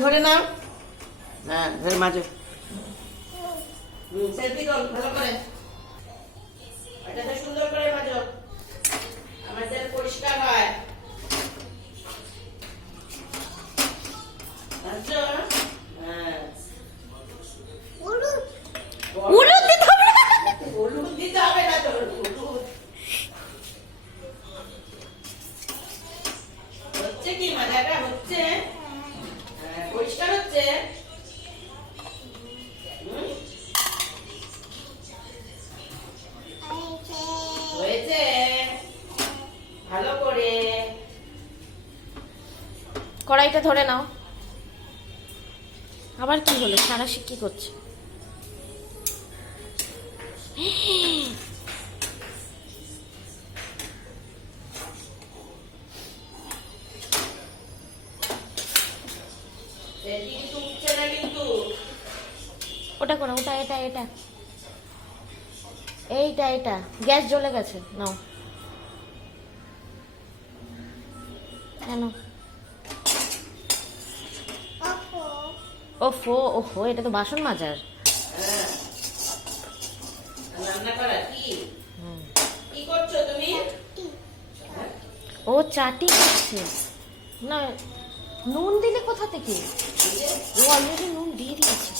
ধরে নাও। হ্যাঁ, ধরে মাজো। সেলফি তোল ভালো করে। এটাতে সুন্দর করে মাজো, আমাদের পরিষ্কার হয়। মাজো। হ্যাঁ, হলুদ দিতে হবে না। হলুদ দিতে হবে না তো। হচ্ছে কি মাজাটা হচ্ছে? হ্যাঁ, পরিষ্কার হচ্ছে। হয়েছে ভালো করে। কড়াইটা ধরে নাও। আবার কি হলো? সারাশি কি করছে? সেলফি কিন্তু উঠছে না কিন্তু। ওটা করো, ওটা, এটা এটা এইটা এটা গ্যাস জ্বলে গেছে, নাও। কেন? ওফো ওহো, এটা তো বাসন মাজার। হ্যাঁ, রান্না করা কি? কি করছো তুমি? ও চাটি করছে না। নুন দিলে কোথা থেকে? ও অলরেডি নুন দিয়ে দিয়েছে।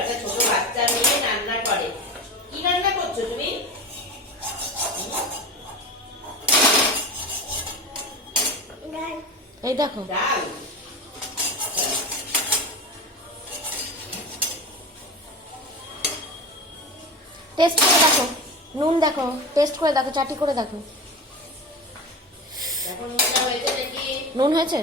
একটা ছোট বাচ্চা মেয়ে রান্না করে। কি রান্না করছো তুমি? এই দেখো, ডাল। টেস্ট করে দেখো, নুন দেখো, টেস্ট করে দেখো, চাটি করে দেখো। এখন মজা হয়েছে নাকি? নুন হয়েছে?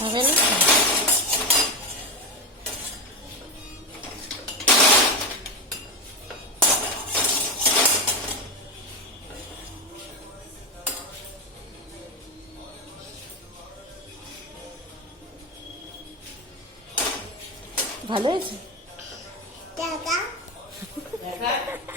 হবে না? ভালো হয়েছে। দেখা